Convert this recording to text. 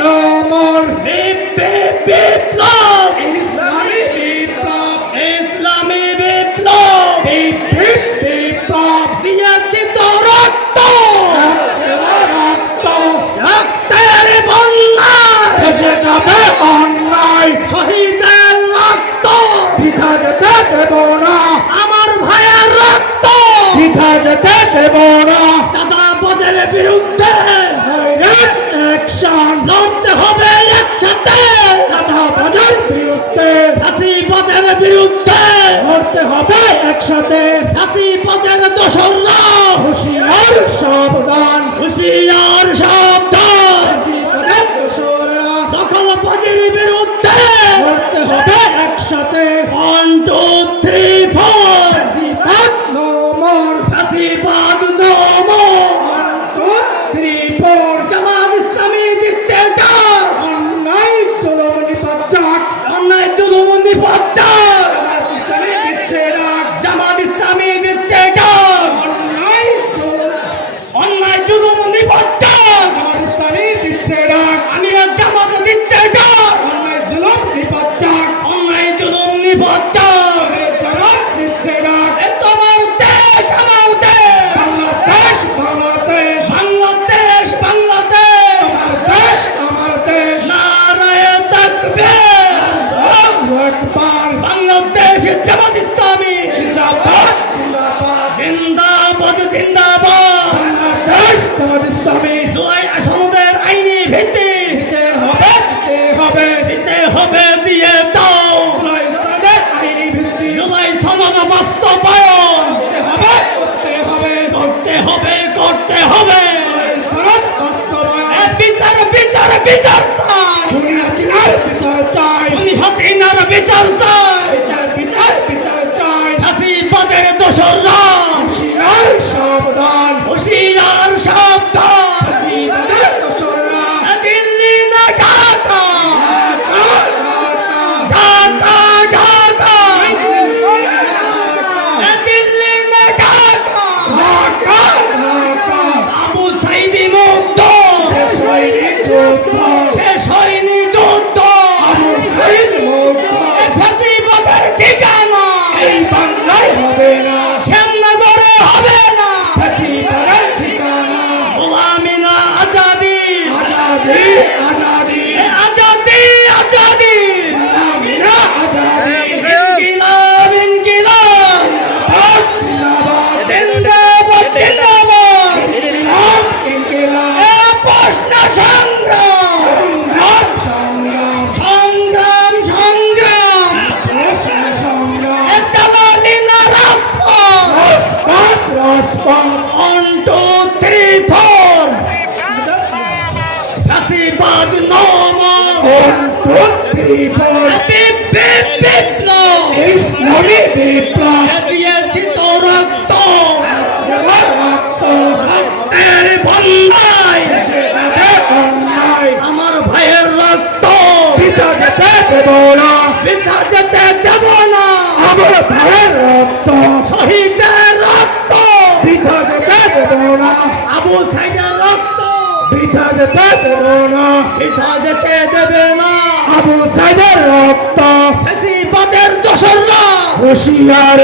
নমর বিপ্লব ইসলামী বিপ্লব ইসলামী বিপ্লব বিপ্লব দিয়েছি তো রক্ত রক্ত রক্তের বন্যা দেশে যাবে অন্যায় শহীদের রক্ত বৃথা যেতে দেব না আমার ভাইয়ের রক্ত বৃথা যেতে দেব না চাঁদাবাজের বিরুদ্ধে ডাইরেক্ট অ্যাকশন লড়তে হবে একসাথে চাঁদাবাজের বিরুদ্ধে ফাঁসিবাদের বিরুদ্ধে লড়তে হবে একসাথে ফাঁসিবাদের দোসররা হুঁশিয়ার সাবধান হুঁশিয়ার সাবধান জীবনের দোসররা দখলবাজির বিরুদ্ধে লড়তে হবে একসাথে 1 2 3 4 জীবন নমর ফাঁসিবাদ no more 1 2 3 4 জামাত ইসলামী দিচ্ছে ডাক অন্যায় জুলুম নিপাত অন্যায় জুলুম নিপাত ইসলামী দিচ্ছে ডাক জামাত ইসলামী দিচ্ছে ডাক অন্যায় জুলুম নিপাত জামাত ইসলামী দিচ্ছে ডাক আমি জামাত দিচ্ছে ডাক অন্যায় জুলুম নিপাত অন্যায় জুলুম নিপাত জামাত দিচ্ছে ডাক এ তোমার দেশ আমার দেশ বাংলাদেশ বাংলাদেশ বাংলাদেশ বাংলাদেশ আমার দেশ নারায়ে তাকবীর আল্লাহু আকবার বাংলাদেশ জামাত ইসলামী জিন্দাবাদ জিন্দাবাদ জিন্দাবাদ জিন্দাবাদ বাংলাদেশ জামাত ইসলামী জুলাই সনদের আইনি ভিত্তি দিতে হবে দিতে হবে দিয়ে দাও জুলাই সনদের আইনি ভিত্তি জুলাই সনদ বাস্তবায়ন করতে হবে করতে হবে করতে হবে জুলাই সনদ বাস্তবায়ন এ বিচার বিচার বিচার চাই দুনিয়া চিনার বিচার চাই উনি হাসিনার বিচার চাই বিচার বিচার বিচার চাই ফাঁসিবাদের দোসররা হুঁশিয়ার সাবধান হুঁশিয়ার সাবধান জীবনের দোসররা এ দিল্লি না ঢাকা ঢাকা ঢাকা এ দিল্লি না ঢাকা আবু সাইদি মুক্ত শেষ হয়নি যুদ্ধ এ ফাঁসিবাদের ঠিকানা শ্যামনগরে হবে না গোলামি না আজাদি এ আজাদি আজাদি ইনকিলাব ইনকিলাব জিন্দাবাদ জিন্দাবাদ এ প্রশ্ন সংগ্রাম সংগ্রাম সংগ্রাম এ দালালি না রাজপথ 1 2 3 4 ফাঁসিবাদ no more বিপ্লব দিয়েছি তো রক্ত রক্তের বন্যায় আমার ভাইয়ের রক্ত বৃথা যেতে দেব না আমার ভাইয়ের রক্ত শহীদের রক্ত বৃথা যেতে দেব না আবু সাইদের রক্ত বৃথা যেতে দেব না বৃথা যেতে দেবে না আবু সাইদের রক্ত ফাঁসিবাদের দোসররা হুঁশিয়ার